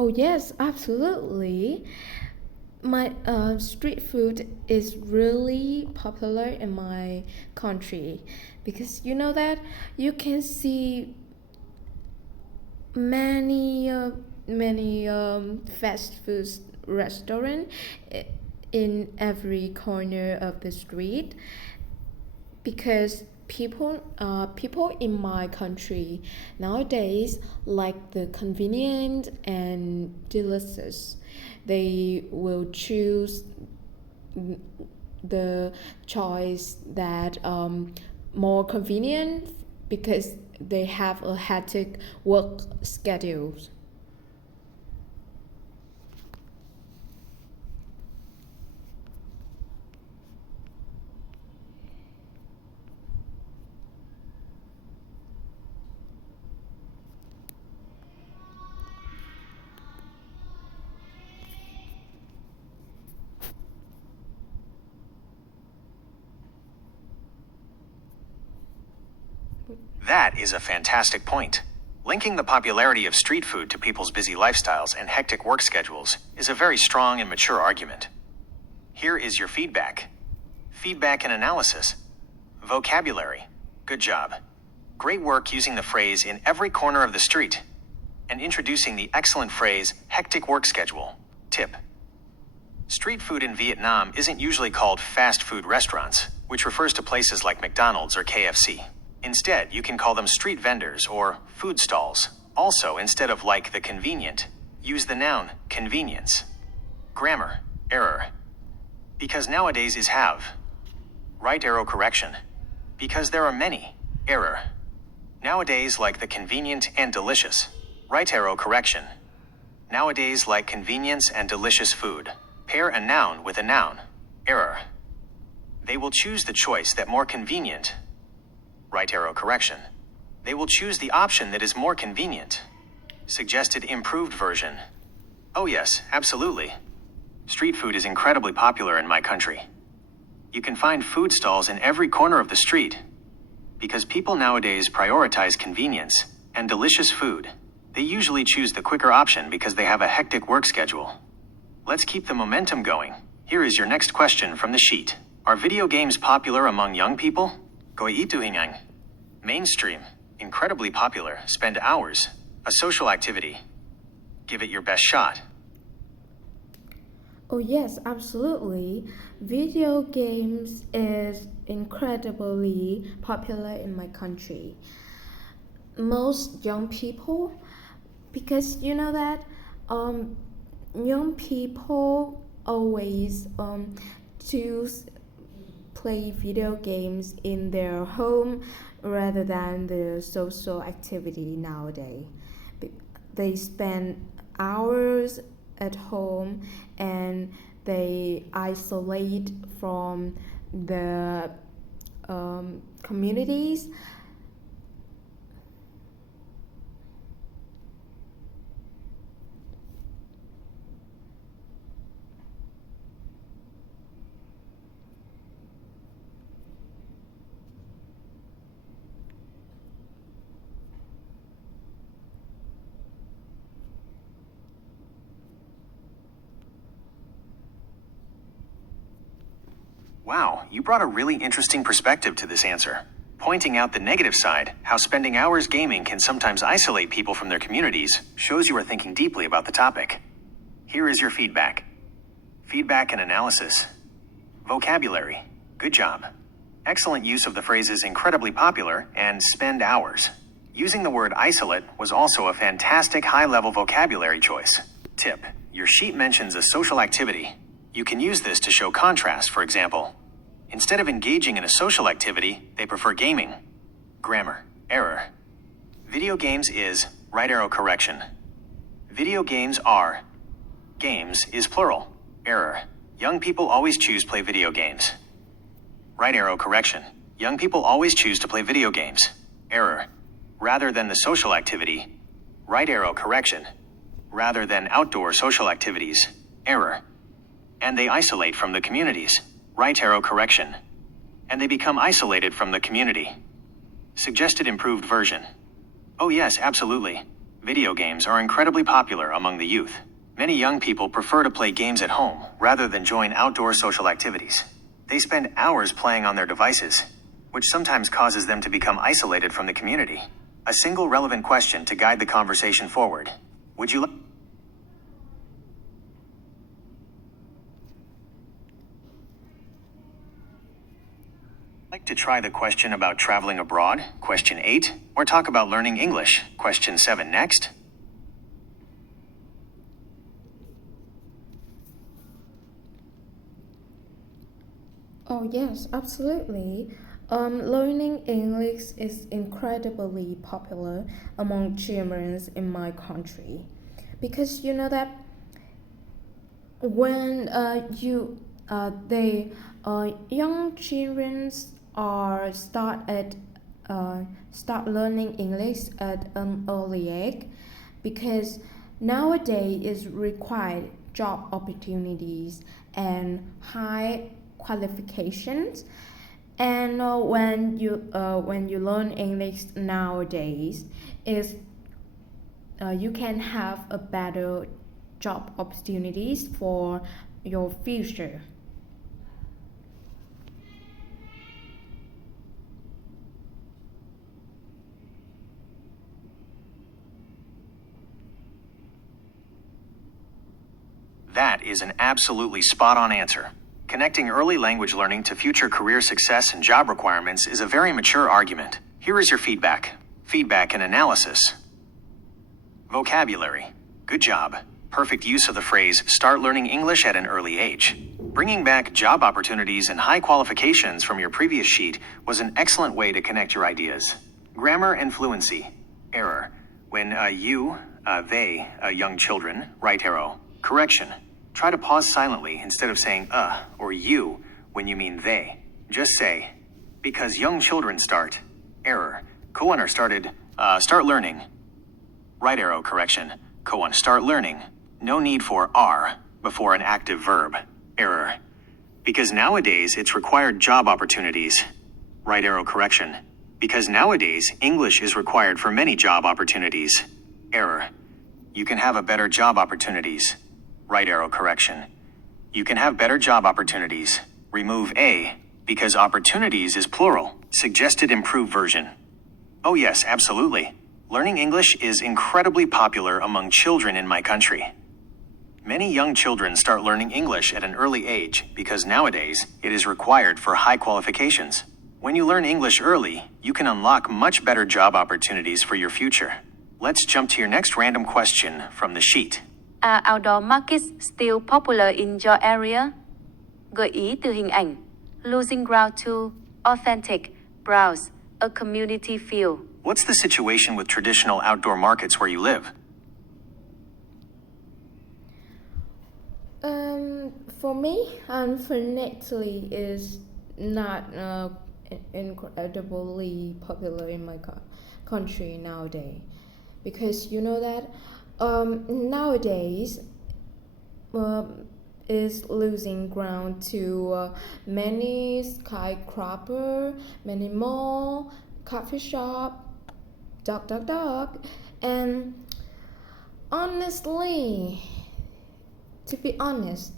Oh, yes, absolutely. My street food is really popular in my country because you know that you can see many many fast food restaurant in every corner of the street because people in my country nowadays like the convenient and delicious. They will choose the choice that more convenient because they have a hectic work schedule. That is a fantastic point. Linking the popularity of street food to people's busy lifestyles and hectic work schedules is a very strong and mature argument. Here is your feedback. Feedback and analysis. Vocabulary. Good job. Great work using the phrase in every corner of the street and introducing the excellent phrase hectic work schedule. Tip. Street food in Vietnam isn't usually called fast food restaurants, which refers to places like McDonald's or KFC. Instead, you can call them street vendors or food stalls. Also, instead of like the convenient, use the noun convenience. Grammar, error. Because nowadays is have. Right arrow correction. Because there are many, error. Nowadays like the convenient and delicious. Right arrow correction. Nowadays like convenience and delicious food. Pair a noun with a noun, error. They will choose the choice that more convenient. Right arrow correction. They will choose the option that is more convenient. Suggested improved version. Oh yes, absolutely. Street food is incredibly popular in my country. You can find food stalls in every corner of the street. Because people nowadays prioritize convenience and delicious food, they usually choose the quicker option because they have a hectic work schedule. Let's keep the momentum going. Here is your next question from the sheet. Are video games popular among young people? Goi itu hingang. Mainstream. Incredibly popular. Spend hours. A social activity. Give it your best shot. Oh yes, absolutely. Video games is incredibly popular in my country. Most young people, because you know that young people always choose play video games in their home rather than the social activity nowadays. They spend hours at home and they isolate from the communities. Wow, you brought a really interesting perspective to this answer. Pointing out the negative side, how spending hours gaming can sometimes isolate people from their communities, shows you are thinking deeply about the topic. Here is your feedback. Feedback and analysis. Vocabulary. Good job. Excellent use of the phrases incredibly popular and spend hours. Using the word isolate was also a fantastic high-level vocabulary choice. Tip. Your sheet mentions a social activity. You can use this to show contrast, for example. Instead of engaging in a social activity, they prefer gaming. Grammar. Error. Video games is right arrow correction. Video games are. Games is plural. Error. Young people always choose play video games. Right arrow correction. Young people always choose to play video games. Error. Rather than the social activity. Right arrow correction. Rather than outdoor social activities. Error. And they isolate from the communities. Right arrow correction. And they become isolated from the community. Suggested improved version. Oh yes, absolutely. Video games are incredibly popular among the youth. Many young people prefer to play games at home rather than join outdoor social activities. They spend hours playing on their devices, which sometimes causes them to become isolated from the community. A single relevant question to guide the conversation forward. Would you like to try the question about traveling abroad, question 8, or talk about learning English, question 7 next? Oh, yes, absolutely. Learning English is incredibly popular among children in my country because you know that when young children are start learning English at an early age because nowadays is required job opportunities and high qualifications. And when you learn English nowadays is you can have a better job opportunities for your future. That is an absolutely spot-on answer. Connecting early language learning to future career success and job requirements is a very mature argument. Here is your feedback. Feedback and analysis. Vocabulary. Good job. Perfect use of the phrase, start learning English at an early age. Bringing back job opportunities and high qualifications from your previous sheet was an excellent way to connect your ideas. Grammar and fluency. Error. When they, young children, right arrow. Correction. Try to pause silently instead of saying or you when you mean they. Just say, because young children start. Error. Koan start learning. Right arrow correction. Koan start learning. No need for are before an active verb. Error. Because nowadays it's required job opportunities. Right arrow correction. Because nowadays English is required for many job opportunities. Error. You can have a better job opportunities. Right arrow correction. You can have better job opportunities. Remove a, because opportunities is plural. Suggested improved version. Oh yes, absolutely. Learning English is incredibly popular among children in my country. Many young children start learning English at an early age because nowadays it is required for high qualifications. When you learn English early, you can unlock much better job opportunities for your future. Let's jump to your next random question from the sheet. Are outdoor markets still popular in your area? Gợi ý từ hình ảnh. Losing ground to authentic, browse, a community feel. What's the situation with traditional outdoor markets where you live? For me, unfortunately, is not incredibly popular in my country nowadays, because you know that nowadays is losing ground to many skyscraper, many mall, coffee shop, dog, and honestly, to be honest,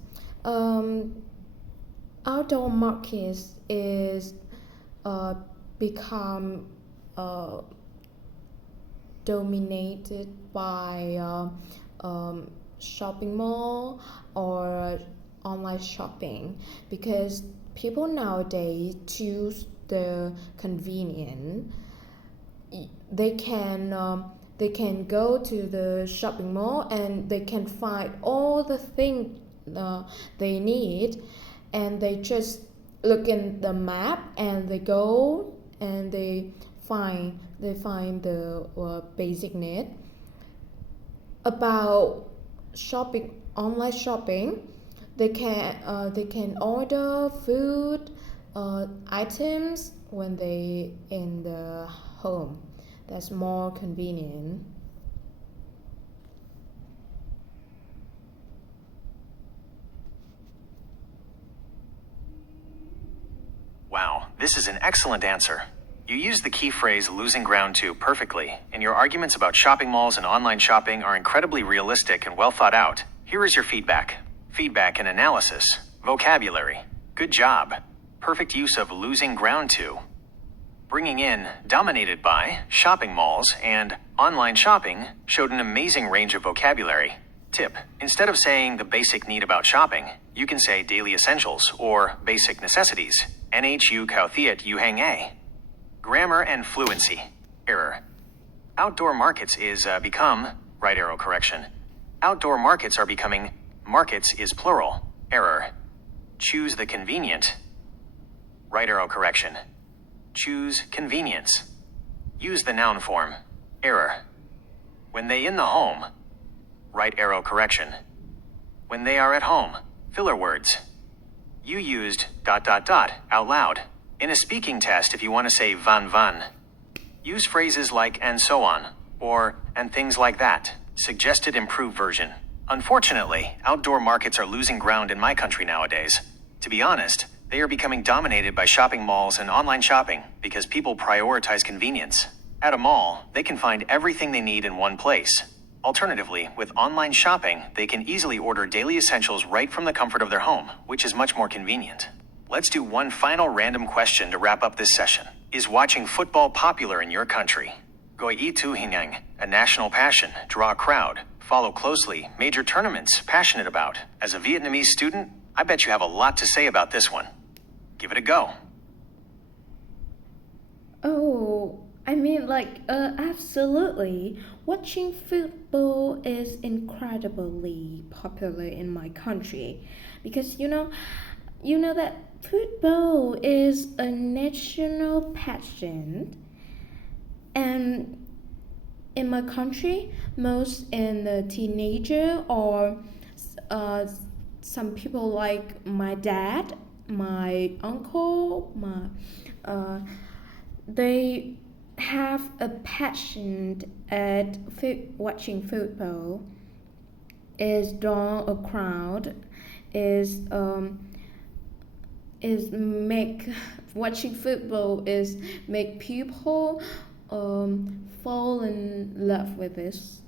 outdoor markets is become dominated by shopping mall or online shopping, because people nowadays choose the convenient. They can go to the shopping mall and they can find all the things they need, and they just look in the map and they go and they find the basic need. About shopping, online shopping, they can order food items when they in the home. That's more convenient. Wow, this is an excellent answer. You use the key phrase losing ground to perfectly, and your arguments about shopping malls and online shopping are incredibly realistic and well thought out. Here is your feedback. Feedback and analysis. Vocabulary. Good job. Perfect use of losing ground to. Bringing in dominated by, shopping malls, and online shopping showed an amazing range of vocabulary. Tip: instead of saying the basic need about shopping, you can say daily essentials or basic necessities. NHU Kauthiat Yuhang A. Grammar and fluency. Error. Outdoor markets is become, right arrow correction. Outdoor markets are becoming, markets is plural. Error. Choose the convenient. Right arrow correction. Choose convenience. Use the noun form. Error. When they in the home. Right arrow correction. When they are at home. Filler words. You used ... out loud. In a speaking test, if you want to say van van, use phrases like and so on, or and things like that. Suggested improved version. Unfortunately, outdoor markets are losing ground in my country nowadays. To be honest, they are becoming dominated by shopping malls and online shopping because people prioritize convenience. At a mall, they can find everything they need in one place. Alternatively, with online shopping, they can easily order daily essentials right from the comfort of their home, which is much more convenient. Let's do one final random question to wrap up this session. Is watching football popular in your country? Goi itu hingang, a national passion, draw a crowd, follow closely, major tournaments, passionate about. As a Vietnamese student, I bet you have a lot to say about this one. Give it a go. Oh, absolutely. Watching football is incredibly popular in my country because you know that football is a national passion, and in my country, most in the teenager or some people like my dad, my uncle, they have a passion at watching football. Is draw a crowd. Is make watching football is make people fall in love with this.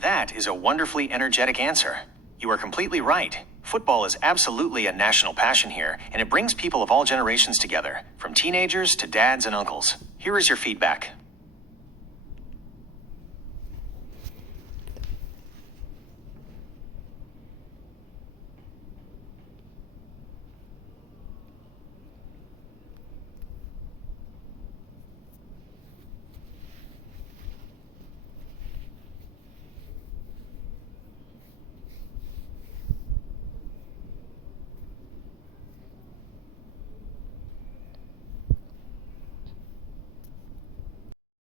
That is a wonderfully energetic answer. You are completely right. Football is absolutely a national passion here, and it brings people of all generations together, from teenagers to dads and uncles. Here is your feedback.